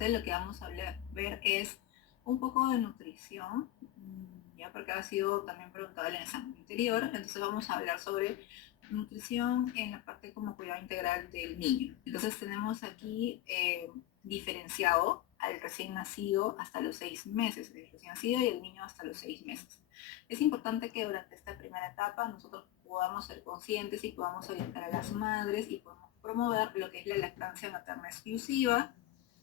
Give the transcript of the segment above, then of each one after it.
parte lo que vamos a ver es un poco de nutrición, ya porque ha sido también preguntado en el examen anterior. Entonces vamos a hablar sobre nutrición en la parte como cuidado integral del niño. Entonces tenemos aquí diferenciado al recién nacido hasta los 6 meses, el recién nacido y el niño hasta los 6 meses. Es importante que durante esta primera etapa nosotros podamos ser conscientes y podamos orientar a las madres y podamos promover lo que es la lactancia materna exclusiva,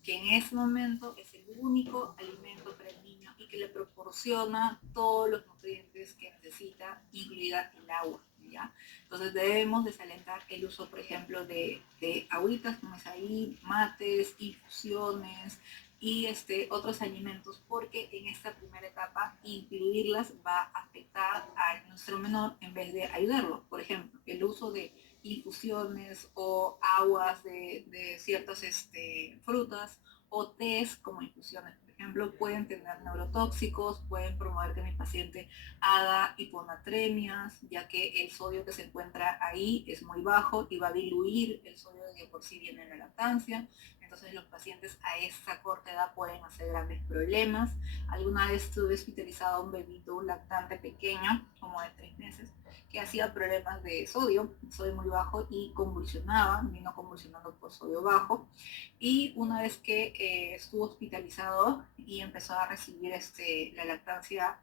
que en ese momento es el único alimento para el niño y que le proporciona todos los nutrientes que necesita, incluida el agua, ¿ya? Entonces debemos desalentar el uso, por ejemplo, de agüitas, como es ahí, mates, infusiones y otros alimentos, porque en esta primera etapa incluirlas va a afectar a nuestro menor en vez de ayudarlo. Por ejemplo, el uso de infusiones o aguas de ciertas frutas o tés como infusiones, por ejemplo, pueden tener neurotóxicos, pueden promover que mi paciente haga hiponatremias, ya que el sodio que se encuentra ahí es muy bajo y va a diluir el sodio que por sí viene en la lactancia. Entonces los pacientes a esta corta edad pueden hacer grandes problemas. Alguna vez estuve hospitalizado a un bebito, un lactante pequeño, como de 3 meses, que hacía problemas de sodio muy bajo y convulsionaba, vino convulsionando por sodio bajo. Y una vez que estuvo hospitalizado y empezó a recibir la lactancia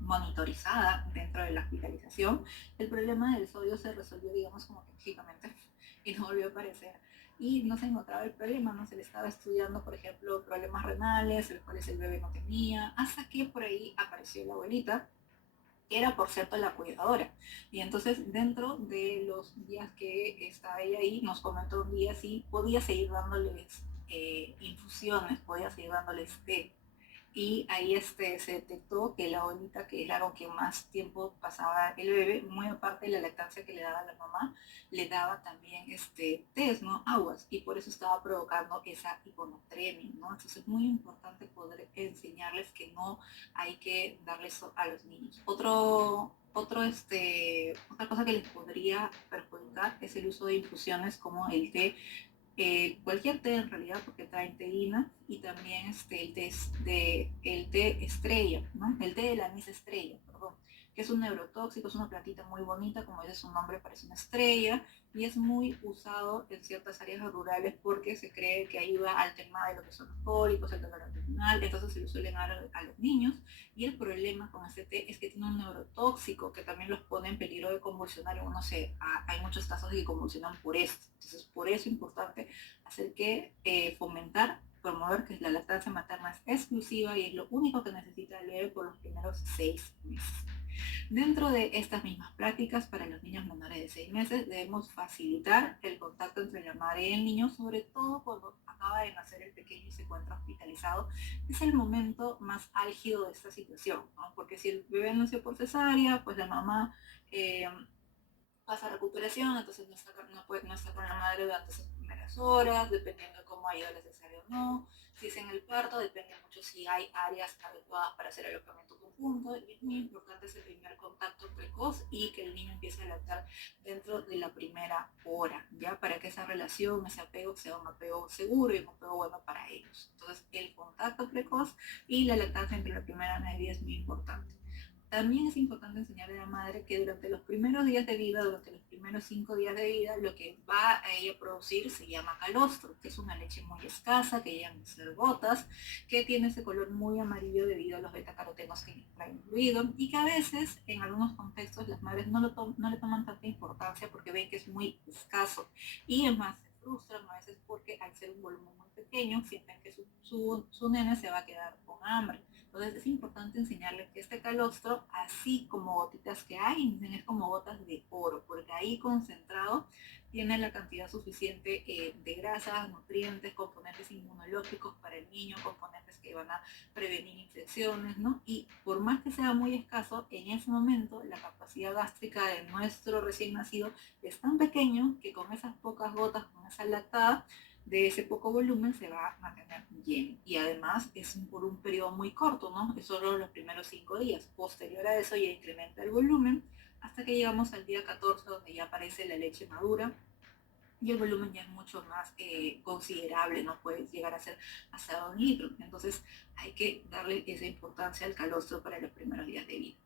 monitorizada dentro de la hospitalización, el problema del sodio se resolvió, digamos, como que mágicamente y no volvió a aparecer. Y no se encontraba el problema, no se le estaba estudiando, por ejemplo, problemas renales, los cuales el bebé no tenía, hasta que por ahí apareció la abuelita, que era por cierto la cuidadora. Y entonces dentro de los días que estaba ella ahí, nos comentó un día si podía seguir dándoles infusiones, podía seguir dándoles té. Y ahí se detectó que la abuelita, que era lo que más tiempo pasaba el bebé, muy aparte de la lactancia que le daba la mamá, le daba también tés, ¿no? Aguas, y por eso estaba provocando esa hiponatremia, ¿no? Entonces es muy importante poder enseñarles que no hay que darles a los niños. Otra cosa que les podría perjudicar es el uso de infusiones como el té, cualquier té en realidad, porque trae teína, y también el té estrella, ¿no? El té de la anís estrella, perdón, que es un neurotóxico, es una plantita muy bonita, como dice su nombre, parece una estrella, y es muy usado en ciertas áreas rurales porque se cree que ayuda al tema de lo que son los cólicos, el dolor abdominal, entonces se lo suelen dar a los niños, y el problema con este té es que tiene un neurotóxico que también los pone en peligro de convulsionar, y uno hay muchos casos de que convulsionan por esto, entonces por eso es importante hacer que fomentar, promover que la lactancia materna es exclusiva y es lo único que necesita el bebé por los primeros 6 meses. Dentro de estas mismas prácticas, para los niños menores de 6 meses, debemos facilitar el contacto entre la madre y el niño, sobre todo cuando acaba de nacer el pequeño y se encuentra hospitalizado. Es el momento más álgido de esta situación, ¿no? Porque si el bebé nació por cesárea, pues la mamá pasa recuperación, entonces no está con la madre durante esas primeras horas, dependiendo de cómo ha ido la cesárea o no. Si es en el parto, depende mucho si hay áreas adecuadas para hacer alojamiento conjunto. Y es muy importante ese primer contacto precoz y que el niño empiece a lactar dentro de la primera hora, ya para que esa relación, ese apego sea un apego seguro y un apego bueno para ellos. Entonces, el contacto precoz y la lactancia entre la primera media es muy importante. También es importante enseñarle a la madre que durante los primeros días de vida, durante los primeros 5 días de vida, lo que va a ella producir se llama calostro, que es una leche muy escasa, que llegan a ser gotas, que tiene ese color muy amarillo debido a los betacarotenos que trae incluido, y que a veces, en algunos contextos, las madres no le toman tanta importancia porque ven que es muy escaso, y además se frustran a veces porque al ser un volumen muy pequeño, sienten que su nene se va a quedar con hambre. Entonces es importante enseñarles que este calostro, así como gotitas que hay, es como gotas de oro, porque ahí concentrado tiene la cantidad suficiente de grasas, nutrientes, componentes inmunológicos para el niño, componentes que van a prevenir infecciones, ¿no? Y por más que sea muy escaso, en ese momento la capacidad gástrica de nuestro recién nacido es tan pequeño que con esas pocas gotas, con esa lactada, de ese poco volumen se va a mantener lleno. Y además es por un periodo muy corto, ¿no? Es solo los primeros 5 días. Posterior a eso ya incrementa el volumen hasta que llegamos al día 14 donde ya aparece la leche madura y el volumen ya es mucho más considerable, no puede llegar a ser hasta 2 litros. Entonces hay que darle esa importancia al calostro para los primeros días de vida.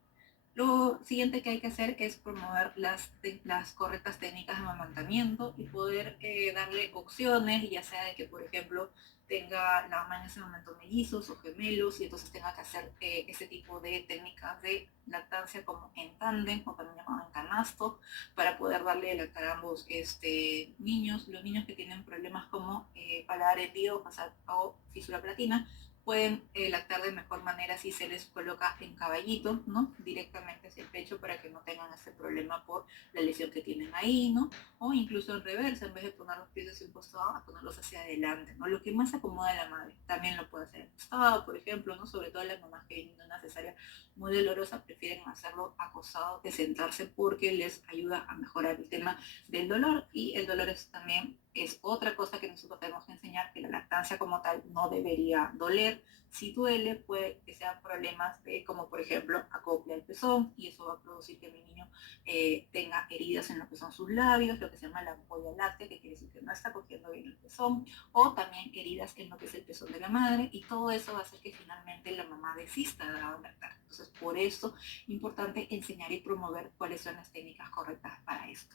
Lo siguiente que hay que hacer es promover las correctas técnicas de amamantamiento y poder darle opciones, ya sea de que, por ejemplo, tenga la mamá en ese momento mellizos o gemelos y entonces tenga que hacer ese tipo de técnicas de lactancia como en tándem o también llamado en canasto para poder darle de lactar a ambos niños. Los niños que tienen problemas como paladar hendido o fisura platina pueden lactar de mejor manera si se les coloca en caballito, ¿no? Directamente hacia el pecho para que no tengan ese problema por la lesión que tienen ahí, ¿no? O incluso en reversa, en vez de poner los pies hacia un costado, a ponerlos hacia adelante, ¿no? Lo que más acomoda a la madre. También lo puede hacer en costado, por ejemplo, ¿no? Sobre todo las mamás que vienen de una cesárea muy dolorosa prefieren hacerlo acostado que sentarse porque les ayuda a mejorar el tema del dolor y el dolor es también es otra cosa que nosotros tenemos que enseñar, que la lactancia como tal no debería doler. Si duele, puede que sean problemas de, como por ejemplo, acople al pezón, y eso va a producir que mi niño tenga heridas en lo que son sus labios, lo que se llama la ampolla láctea, que quiere decir que no está cogiendo bien el pezón, o también heridas en lo que es el pezón de la madre, y todo eso va a hacer que finalmente la mamá desista de lactar. Entonces, por eso es importante enseñar y promover cuáles son las técnicas correctas para esto.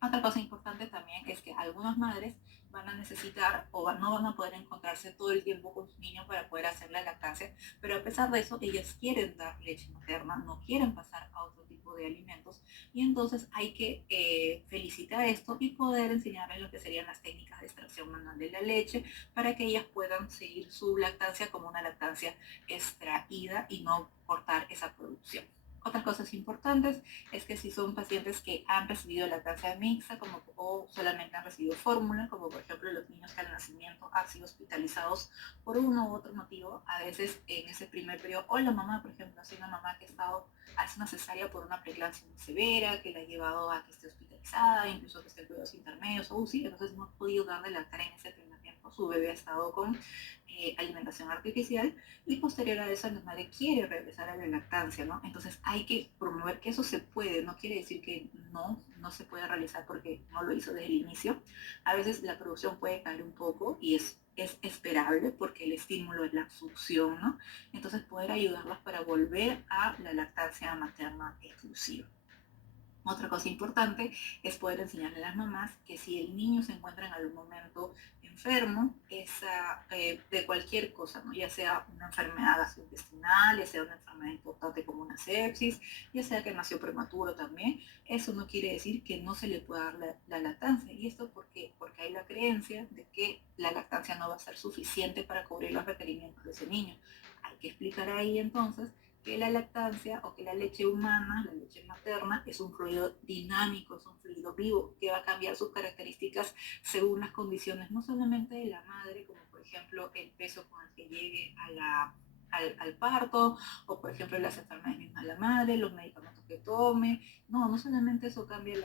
Otra cosa importante también es que algunas madres van a necesitar o no van a poder encontrarse todo el tiempo con su niño para poder hacer la lactancia, pero a pesar de eso ellas quieren dar leche materna, no quieren pasar a otro tipo de alimentos y entonces hay que felicitar esto y poder enseñarles lo que serían las técnicas de extracción manual de la leche para que ellas puedan seguir su lactancia como una lactancia extraída y no cortar esa producción. Otras cosas importantes es que si son pacientes que han recibido lactancia mixta como, o solamente han recibido fórmula, como por ejemplo los niños que al nacimiento han sido hospitalizados por uno u otro motivo, a veces en ese primer periodo, o la mamá, por ejemplo, si una mamá que ha estado hace una cesárea por una preeclampsia muy severa, que la ha llevado a que esté hospitalizada, incluso que esté en cuidados intermedios o UCI, entonces no ha podido darle lactar en ese primer tiempo, su bebé ha estado con alimentación artificial y posterior a eso la madre quiere regresar a la lactancia, ¿no? Entonces hay que promover que eso se puede, no quiere decir que no se puede realizar porque no lo hizo desde el inicio. A veces la producción puede caer un poco y es esperable porque el estímulo es la succión, ¿no? Entonces poder ayudarlas para volver a la lactancia materna exclusiva. Otra cosa importante es poder enseñarle a las mamás que si el niño se encuentra en algún momento enfermo, de cualquier cosa, ¿no? Ya sea una enfermedad gastrointestinal, ya sea una enfermedad importante como una sepsis, ya sea que nació prematuro también, eso no quiere decir que no se le pueda dar la lactancia. ¿Y esto por qué? Porque hay la creencia de que la lactancia no va a ser suficiente para cubrir los requerimientos de ese niño. Hay que explicar ahí entonces que la lactancia o que la leche humana, la leche materna, es un fluido dinámico, es un fluido vivo que va a cambiar sus características según las condiciones, no solamente de la madre, como por ejemplo el peso con el que llegue al parto, o por ejemplo las enfermedades mismas de la madre, los medicamentos que tome. No solamente eso cambia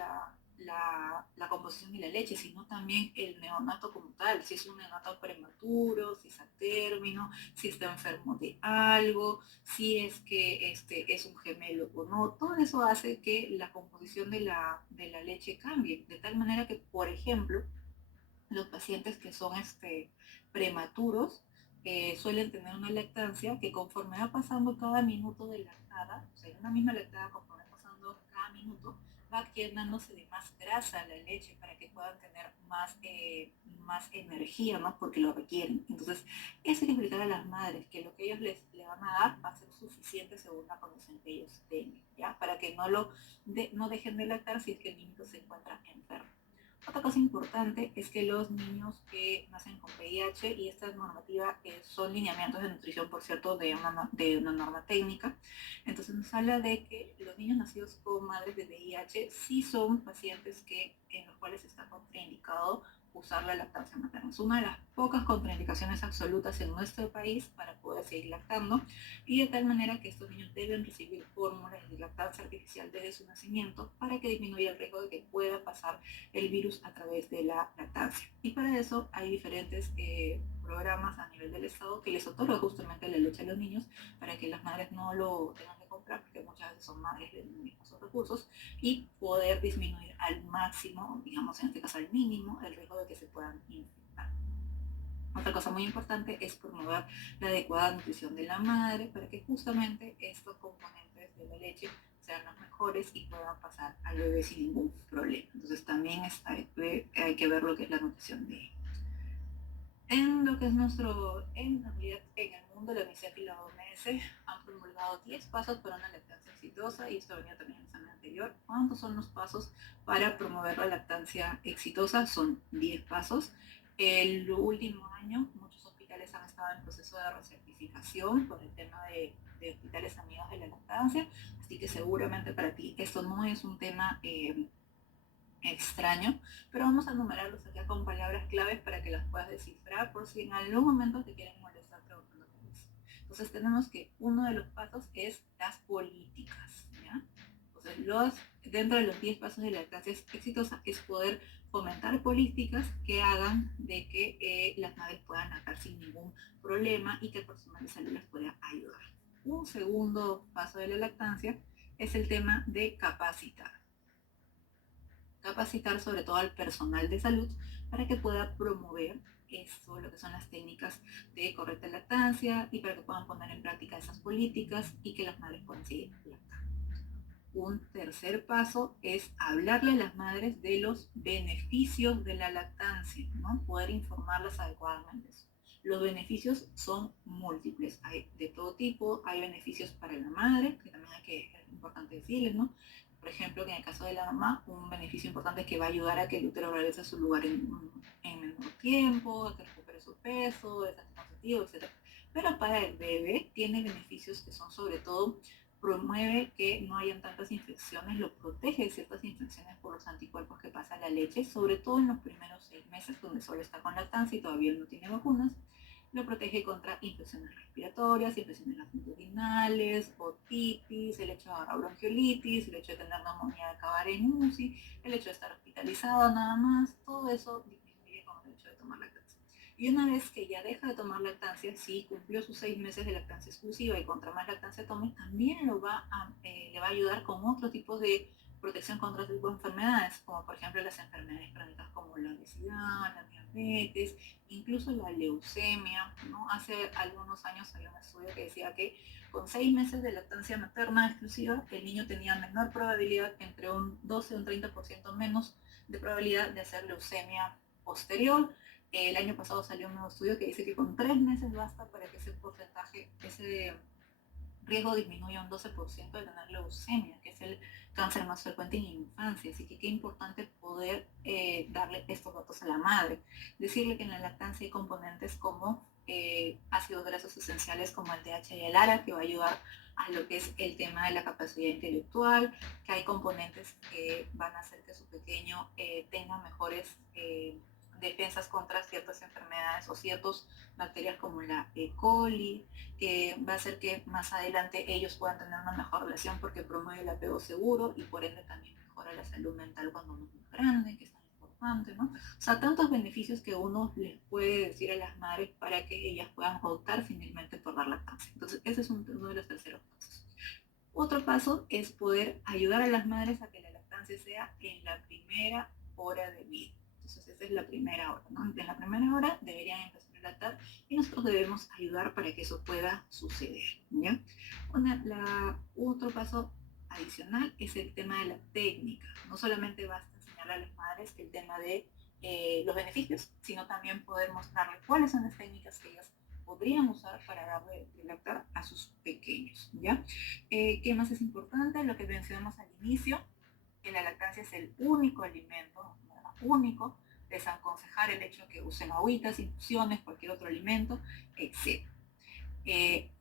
la composición de la leche, sino también el neonato como tal, si es un neonato prematuro, si es a término, si está enfermo de algo, si es que es un gemelo o no. Todo eso hace que la composición de la leche cambie, de tal manera que, por ejemplo, los pacientes que son prematuros suelen tener una lactancia que conforme va pasando cada minuto de lactada, o sea, en una misma lactada conforme va pasando cada minuto, va llenándose de más grasa la leche para que puedan tener más energía, ¿no? Porque lo requieren. Entonces, eso hay que explicar a las madres que lo que ellos le van a dar va a ser suficiente según la condición que ellos tengan, ¿ya? Para que no dejen de lactar si es que el niño se encuentra enfermo. Otra cosa importante es que los niños que nacen con VIH, y esta normativa son lineamientos de nutrición, por cierto, de una norma técnica, entonces nos habla de que los niños nacidos con madres de VIH sí son pacientes en los cuales está contraindicado usar la lactancia materna. Es una de las pocas contraindicaciones absolutas en nuestro país para poder pueda seguir lactando, y de tal manera que estos niños deben recibir fórmulas de lactancia artificial desde su nacimiento para que disminuya el riesgo de que pueda pasar el virus a través de la lactancia. Y para eso hay diferentes programas a nivel del Estado que les otorga justamente la leche a los niños para que las madres no lo tengan que comprar, porque muchas veces son madres de mismos recursos, y poder disminuir al máximo, digamos en este caso al mínimo, el riesgo de que se puedan infectar. Otra cosa muy importante es promover la adecuada nutrición de la madre para que justamente estos componentes de la leche sean los mejores y puedan pasar al bebé sin ningún problema. Entonces también hay que ver lo que es la nutrición de ella. En lo que es en realidad, en el mundo, la UNICEF y la OMS han promulgado 10 pasos para una lactancia exitosa, y esto venía también en el examen anterior. ¿Cuántos son los pasos para promover la lactancia exitosa? Son 10 pasos. El último año, muchos hospitales han estado en proceso de recertificación por el tema de hospitales amigos de la lactancia, así que seguramente para ti esto no es un tema extraño, pero vamos a numerarlos acá con palabras claves para que las puedas descifrar por si en algún momento te quieren molestar preguntándote eso. Entonces tenemos que uno de los pasos es las políticas, ¿ya? Entonces dentro de los 10 pasos de la lactancia exitosa es poder fomentar políticas que hagan de que las madres puedan lactar sin ningún problema y que el personal de salud les pueda ayudar. Un segundo paso de la lactancia es el tema de capacitar sobre todo al personal de salud para que pueda promover esto, lo que son las técnicas de correcta lactancia, y para que puedan poner en práctica esas políticas y que las madres puedan seguir lactando. Un tercer paso es hablarle a las madres de los beneficios de la lactancia, ¿no? Poder informarlas adecuadamente. Los beneficios son múltiples, hay de todo tipo, hay beneficios para la madre, que también es importante decirles, ¿no? Por ejemplo, que en el caso de la mamá, un beneficio importante es que va a ayudar a que el útero regrese a su lugar en menor tiempo, a que recupere su peso, es anticonceptivo, etc. Pero para el bebé tiene beneficios que son sobre todo, promueve que no hayan tantas infecciones, lo protege de ciertas infecciones por los anticuerpos que pasa la leche, sobre todo en los primeros 6 meses donde solo está con lactancia y todavía no tiene vacunas. Lo protege contra infecciones respiratorias, infecciones lactointestinales, otitis, el hecho de agarrar bronquiolitis, el hecho de tener neumonía de acabar en UCI, el hecho de estar hospitalizado nada más, todo eso disminuye con el hecho de tomar lactancia. Y una vez que ya deja de tomar lactancia, si cumplió sus 6 meses de lactancia exclusiva y contra más lactancia tome, también le va a ayudar con otro tipo de protección contra otro tipo de enfermedades, como por ejemplo las enfermedades crónicas como la obesidad, la diabetes, incluso la leucemia, ¿no? Hace algunos años había un estudio que decía que con 6 meses de lactancia materna exclusiva, el niño tenía menor probabilidad, entre un 12 y un 30% menos de probabilidad de hacer leucemia posterior. El año pasado salió un nuevo estudio que dice que con 3 meses basta para que ese porcentaje, ese riesgo disminuye un 12% de tener leucemia, que es el cáncer más frecuente en infancia. Así que qué importante poder darle estos datos a la madre. Decirle que en la lactancia hay componentes como ácidos grasos esenciales como el DHA y el ARA, que va a ayudar a lo que es el tema de la capacidad intelectual, que hay componentes que van a hacer que su pequeño tenga mejores defensas contra ciertas enfermedades o ciertas bacterias como la E. coli, que va a hacer que más adelante ellos puedan tener una mejor relación porque promueve el apego seguro y por ende también mejora la salud mental cuando uno es muy grande, que es tan importante, ¿no? O sea, tantos beneficios que uno les puede decir a las madres para que ellas puedan optar finalmente por dar lactancia. Entonces, ese es uno de los terceros pasos. Otro paso es poder ayudar a las madres a que la lactancia sea en la primera hora de vida. Entonces, esa es la primera hora, ¿no? En la primera hora deberían empezar a lactar y nosotros debemos ayudar para que eso pueda suceder, ¿ya? Otro paso adicional es el tema de la técnica. No solamente basta enseñarle a las madres el tema de los beneficios, sino también poder mostrarles cuáles son las técnicas que ellas podrían usar para darle de lactar a sus pequeños, ¿ya? ¿Qué más es importante? Lo que mencionamos al inicio, que la lactancia es el único alimento, único, desaconsejar el hecho de que usen agüitas, infusiones, cualquier otro alimento, etc.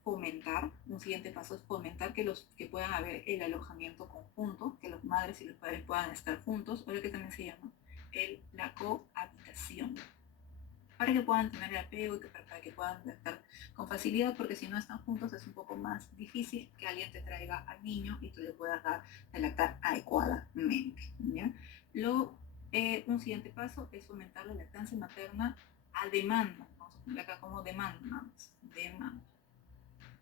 Fomentar, un siguiente paso es fomentar que puedan haber el alojamiento conjunto, que las madres y los padres puedan estar juntos, o lo que también se llama la cohabitación. para que puedan tener el apego y para que puedan estar con facilidad, porque si no están juntos es un poco más difícil que alguien te traiga al niño y tú le puedas dar de lactar adecuadamente, ¿ya? Un siguiente paso es fomentar la lactancia materna a demanda, vamos a poner acá como demanda, demanda.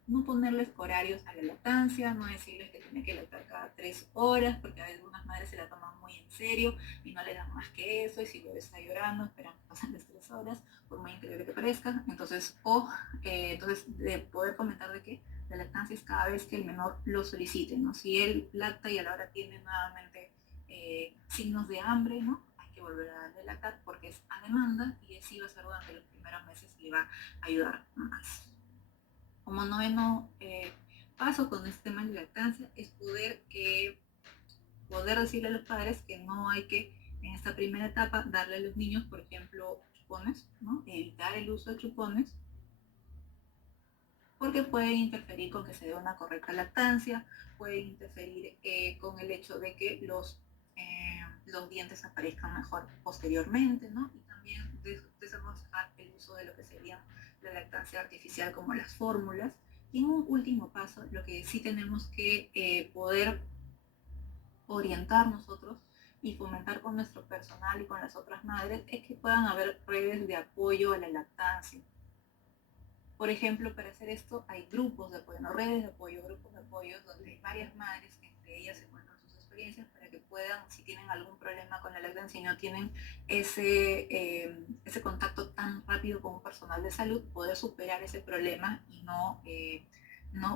No ponerles horarios a la lactancia, no decirles que tiene que lactar cada 3 horas, porque a algunas madres se la toman muy en serio y no le dan más que eso, y si el bebé está llorando, esperan que pasen las 3 horas, por muy increíble que parezca. Entonces, de poder comentar de que la lactancia es cada vez que el menor lo solicite, ¿no? Si él lacta y a la hora tiene nuevamente signos de hambre, ¿no? Hay que volver a darle lactar porque es a demanda y así va a ser durante los primeros meses y le va a ayudar más. Como noveno paso con este tema de lactancia es poder decirle a los padres que no hay que en esta primera etapa darle a los niños, por ejemplo, chupones, ¿no? Evitar el uso de chupones porque puede interferir con que se dé una correcta lactancia, puede interferir con el hecho de que los dientes aparezcan mejor posteriormente, ¿no? Y también desaconsejar el uso de lo que sería la lactancia artificial como las fórmulas. Y en un último paso, lo que sí tenemos que poder orientar nosotros y fomentar con nuestro personal y con las otras madres es que puedan haber redes de apoyo a la lactancia. Por ejemplo, para hacer esto hay grupos de apoyo, no redes de apoyo, grupos de apoyo donde hay varias madres que entre ellas se cuentan sus experiencias para que puedan, si tienen algún problema con la lactancia y no tienen ese contacto tan rápido con un personal de salud, poder superar ese problema y no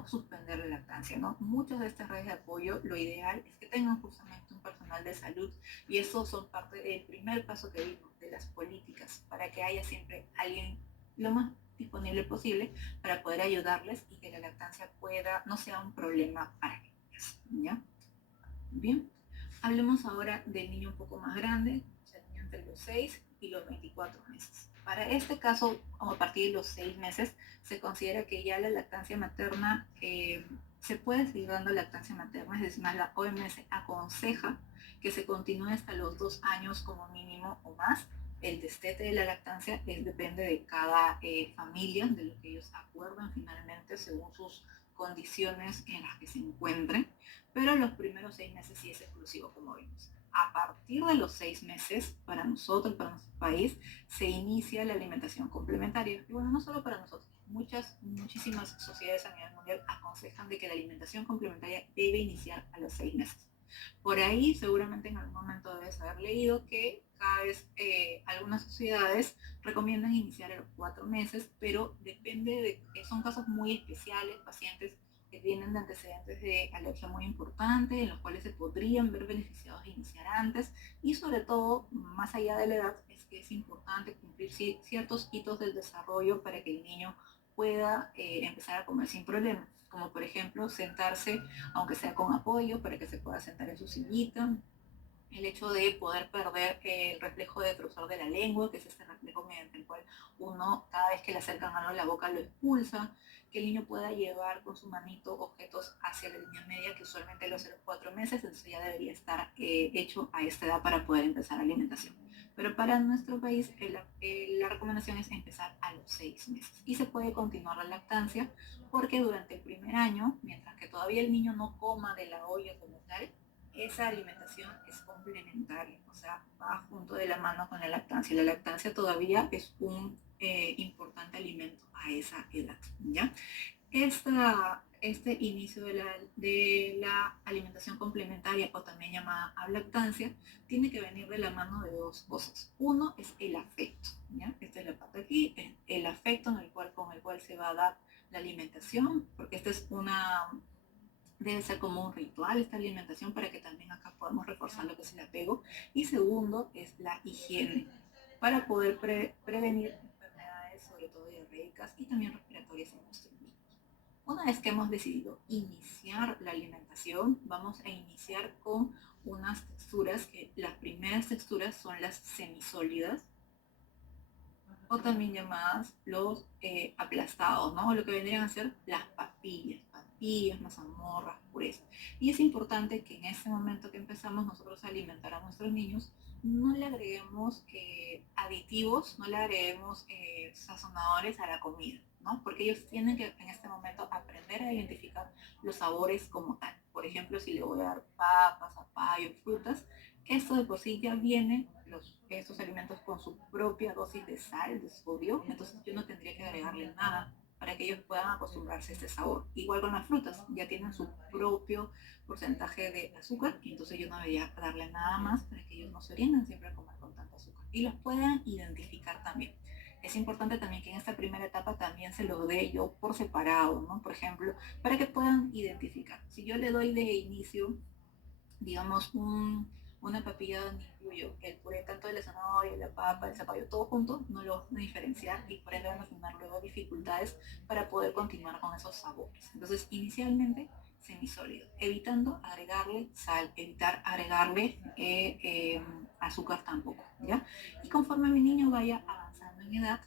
suspender la lactancia, ¿no? Muchas de estas redes de apoyo, lo ideal es que tengan justamente un personal de salud y eso son parte del primer paso que vimos, de las políticas, para que haya siempre alguien lo más disponible posible para poder ayudarles y que la lactancia no sea un problema para ellas, ¿ya? Bien, hablemos ahora del niño un poco más grande, o sea, el niño entre los 6 y los 24 meses. Para este caso, a partir de los 6 meses, se considera que ya la lactancia materna, se puede seguir dando lactancia materna, es decir, más la OMS aconseja que se continúe hasta los 2 años como mínimo o más. El destete de la lactancia depende de cada familia, de lo que ellos acuerdan finalmente según sus condiciones en las que se encuentren, pero los primeros 6 meses sí es exclusivo, como vimos. A partir de los 6 meses, para nosotros, para nuestro país, se inicia la alimentación complementaria. Y bueno, no solo para nosotros, muchísimas sociedades a nivel mundial aconsejan de que la alimentación complementaria debe iniciar a los 6 meses. Por ahí seguramente en algún momento debes haber leído que cada vez algunas sociedades recomiendan iniciar a los 4 meses, pero depende de que son casos muy especiales, pacientes que vienen de antecedentes de alergia muy importante, en los cuales se podrían ver beneficiados de iniciar antes, y sobre todo, más allá de la edad, es que es importante cumplir ciertos hitos del desarrollo para que el niño pueda empezar a comer sin problema, como por ejemplo sentarse, aunque sea con apoyo, para que se pueda sentar en su sillita, el hecho de poder perder el reflejo de trozar de la lengua, que es este reflejo mediante el cual uno, cada vez que le acercan algo a la boca, lo expulsa, que el niño pueda llevar con su manito objetos hacia la línea media, que usualmente lo hace a los 4 meses, entonces ya debería estar hecho a esta edad para poder empezar alimentación. Pero para nuestro país la recomendación es empezar a los 6 meses y se puede continuar la lactancia porque durante el primer año, mientras que todavía el niño no coma de la olla como tal, esa alimentación es complementaria, o sea, va junto de la mano con la lactancia. La lactancia todavía es un importante alimento a esa edad, ¿ya? Este inicio de la alimentación complementaria o también llamada lactancia tiene que venir de la mano de dos cosas. Uno es el afecto, ¿ya? Esta es la parte aquí, el afecto con el cual se va a dar la alimentación, porque esta es debe ser como un ritual esta alimentación para que también acá podamos reforzar lo que es el apego. Y segundo es la higiene, para poder prevenir enfermedades, sobre todo diarreicas y también respiratorias en nuestros niños. Una vez que hemos decidido iniciar la alimentación, vamos a iniciar con unas texturas que las primeras texturas son las semisólidas o también llamadas los aplastados, ¿no? Lo que vendrían a ser las papillas, mazamorras, purés. Y es importante que en ese momento que empezamos nosotros a alimentar a nuestros niños, no le agreguemos aditivos, no le agreguemos sazonadores a la comida, ¿no? Porque ellos tienen que en este momento aprender a identificar los sabores como tal. Por ejemplo, si le voy a dar papas, zapallo, frutas, esto de por sí ya viene, estos alimentos con su propia dosis de sal, de sodio, entonces yo no tendría que agregarle nada para que ellos puedan acostumbrarse a este sabor. Igual con las frutas, ya tienen su propio porcentaje de azúcar, y entonces yo no debería darle nada más para que ellos no se orienten siempre a comer con tanta azúcar y los puedan identificar también. Es importante también que en esta primera etapa también se lo dé yo por separado, ¿no? Por ejemplo, para que puedan identificar. Si yo le doy de inicio, digamos, una papilla donde incluyo el puré tanto de la zanahoria, la papa, el zapallo, todo junto, no lo van a diferenciar y por ende van a tener luego dificultades para poder continuar con esos sabores. Entonces, inicialmente, semisólido, evitando agregarle sal, evitar agregarle azúcar tampoco, ¿ya? Y conforme mi niño vaya avanzando en edad,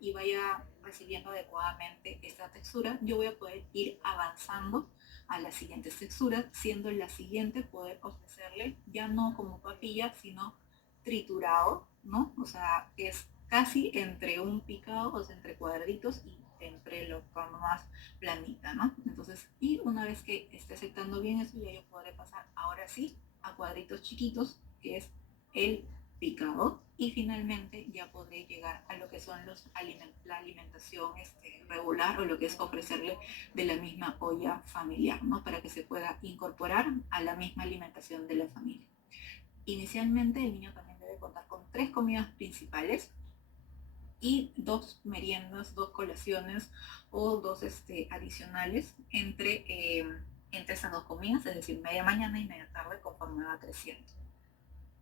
y vaya recibiendo adecuadamente esta textura, yo voy a poder ir avanzando a las siguientes texturas, siendo la siguiente poder ofrecerle ya no como papilla, sino triturado, ¿no? O sea, es casi entre un picado, o sea, entre cuadraditos y entre lo forma más planita, ¿no? Entonces, y una vez que esté aceptando bien eso, ya yo podré pasar ahora sí a cuadritos chiquitos, que es el picado, y finalmente ya podré llegar a lo que son la alimentación regular, o lo que es ofrecerle de la misma olla familiar, ¿no? Para que se pueda incorporar a la misma alimentación de la familia. Inicialmente el niño también debe contar con 3 comidas principales y 2 meriendas, 2 colaciones o dos adicionales entre esas 2 comidas, es decir, media mañana y media tarde, conforme va creciendo.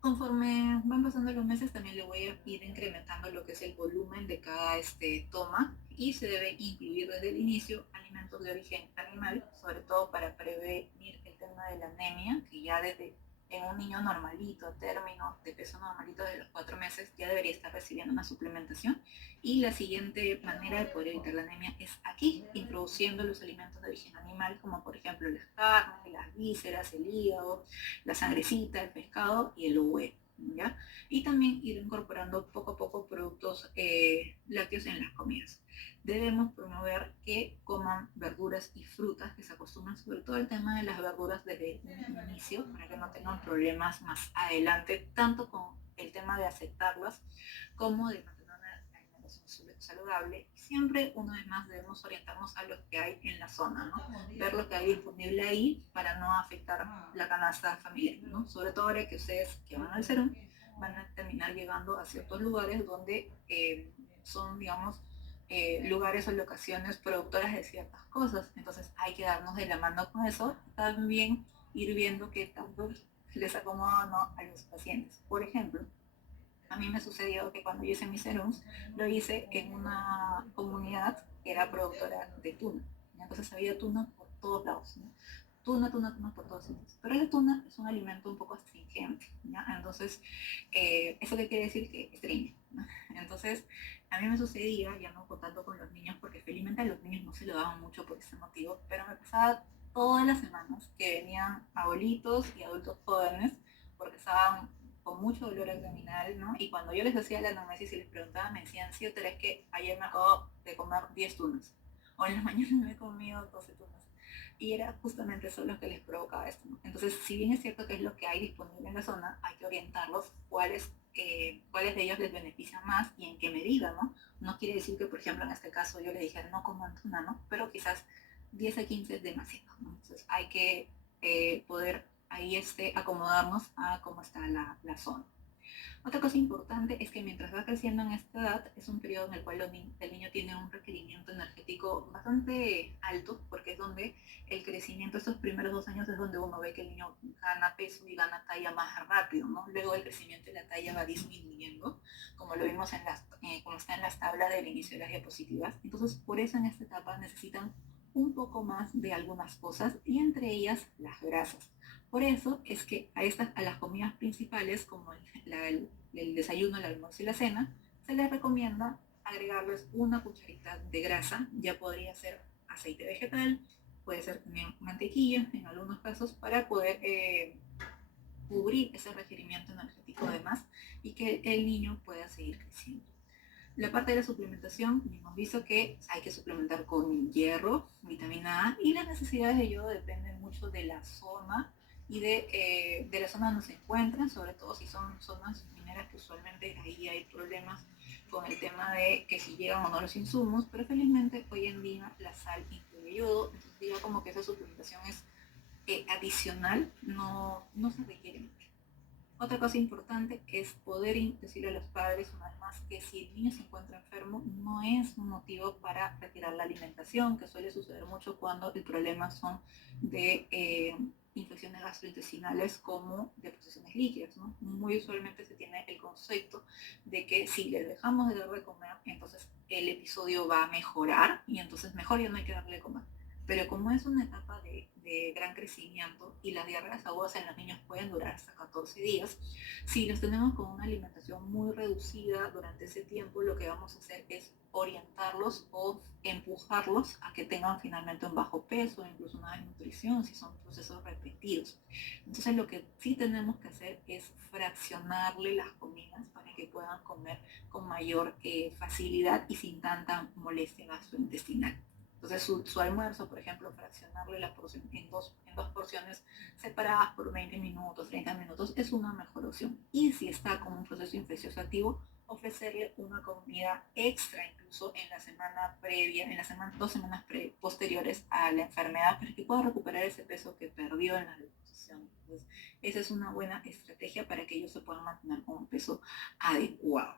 Conforme van pasando los meses, también le voy a ir incrementando lo que es el volumen de cada toma, y se debe incluir desde el inicio alimentos de origen animal, sobre todo para prevenir el tema de la anemia, que ya desde en un niño normalito, a término de peso normalito de los 4 meses, ya debería estar recibiendo una suplementación. Y la siguiente manera de poder evitar la anemia es aquí, introduciendo los alimentos de origen animal, como por ejemplo las carnes, las vísceras, el hígado, la sangrecita, el pescado y el huevo, ¿ya? Y también ir incorporando poco a poco productos lácteos en las comidas. Debemos promover que coman verduras y frutas, que se acostumbren sobre todo el tema de las verduras desde un inicio, para que no tengan problemas más adelante, tanto con el tema de aceptarlas como de mantener una alimentación saludable. Siempre, una vez más, debemos orientarnos a lo que hay en la zona, ¿no? Ver lo que hay disponible ahí para no afectar la canasta familiar, ¿no? Sobre todo ahora que ustedes que van al Cerún van a terminar llegando a ciertos lugares donde son, digamos, lugares o locaciones productoras de ciertas cosas. Entonces hay que darnos de la mano con eso y también ir viendo qué tanto les acomoda o no a los pacientes. Por ejemplo, a mí me sucedió que cuando yo hice mis serums, lo hice en una comunidad que era productora de tuna. Entonces había tuna por todos lados, ¿no? Tuna por todos sitios. Pero la tuna es un alimento un poco astringente, ¿ya? Entonces, ¿eso qué quiere decir? Que estringe, ¿no? Entonces, a mí me sucedía, ya no contando con los niños, porque felizmente a los niños no se lo daban mucho por ese motivo, pero me pasaba todas las semanas que venían abuelitos y adultos jóvenes, porque estaban con mucho dolor abdominal, ¿no? Y cuando yo les hacía la anamnesis y les preguntaba, me decían, sí, doctora, es que ayer me acabo de comer 10 tunas, o en la mañana me he comido 12 tunas. Y era justamente eso lo que les provocaba esto, ¿no? Entonces, si bien es cierto que es lo que hay disponible en la zona, hay que orientarlos cuáles de ellos les benefician más y en qué medida, ¿no? No quiere decir que, por ejemplo, en este caso yo les dijera no coman tuna, ¿no? Pero quizás 10 a 15 es demasiado, ¿no? Entonces hay que poder ahí acomodarnos a cómo está la zona. Otra cosa importante es que mientras va creciendo en esta edad, es un periodo en el cual el niño tiene un requerimiento energético bastante alto, porque es donde el crecimiento, estos primeros 2 años es donde uno ve que el niño gana peso y gana talla más rápido, ¿no? Luego el crecimiento y la talla va disminuyendo, como lo vimos como está en las tablas del inicio de las diapositivas. Entonces, por eso en esta etapa necesitan un poco más de algunas cosas, y entre ellas las grasas. Por eso es que a las comidas principales, como el desayuno, el almuerzo y la cena, se les recomienda agregarles una cucharita de grasa. Ya podría ser aceite vegetal, puede ser también mantequilla en algunos casos, para poder cubrir ese requerimiento energético de más y que el niño pueda seguir creciendo. La parte de la suplementación, hemos visto que hay que suplementar con hierro, vitamina A, y las necesidades de yodo dependen mucho de la zona y de la zona donde se encuentran, sobre todo si son zonas mineras, que usualmente ahí hay problemas con el tema de que si llegan o no los insumos, pero felizmente hoy en día la sal incluye yodo, entonces digo como que esa suplementación es adicional, no se requiere mucho. Otra cosa importante es poder decirle a los padres una vez más que si el niño se encuentra enfermo no es un motivo para retirar la alimentación, que suele suceder mucho cuando el problema son de infecciones gastrointestinales como deposiciones líquidas, ¿no? Muy usualmente se tiene el concepto de que si le dejamos de dar de comer, entonces el episodio va a mejorar y entonces mejor ya no hay que darle de comer. Pero como es una etapa de gran crecimiento y las diarreas agudas en los niños pueden durar hasta 14 días, si los tenemos con una alimentación muy reducida durante ese tiempo, lo que vamos a hacer es orientarlos o empujarlos a que tengan finalmente un bajo peso, incluso una desnutrición, si son procesos repetidos. Entonces lo que sí tenemos que hacer es fraccionarle las comidas para que puedan comer con mayor facilidad y sin tanta molestia gastrointestinal. Entonces su almuerzo, por ejemplo, fraccionarle la porción en dos porciones separadas por 20 minutos, 30 minutos, es una mejor opción. Y si está con un proceso infeccioso activo, ofrecerle una comida extra incluso en la semana previa, en las dos semanas posteriores a la enfermedad, para que pueda recuperar ese peso que perdió en la deposición. Entonces, esa es una buena estrategia para que ellos se puedan mantener con un peso adecuado.